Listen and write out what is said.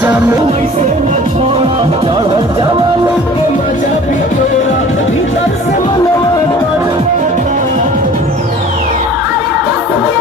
जानू ऐसे न छोड़ा, चढ़ल जवानी के मजा भी तोरा, भीतर से मनवा करता। अरे कस के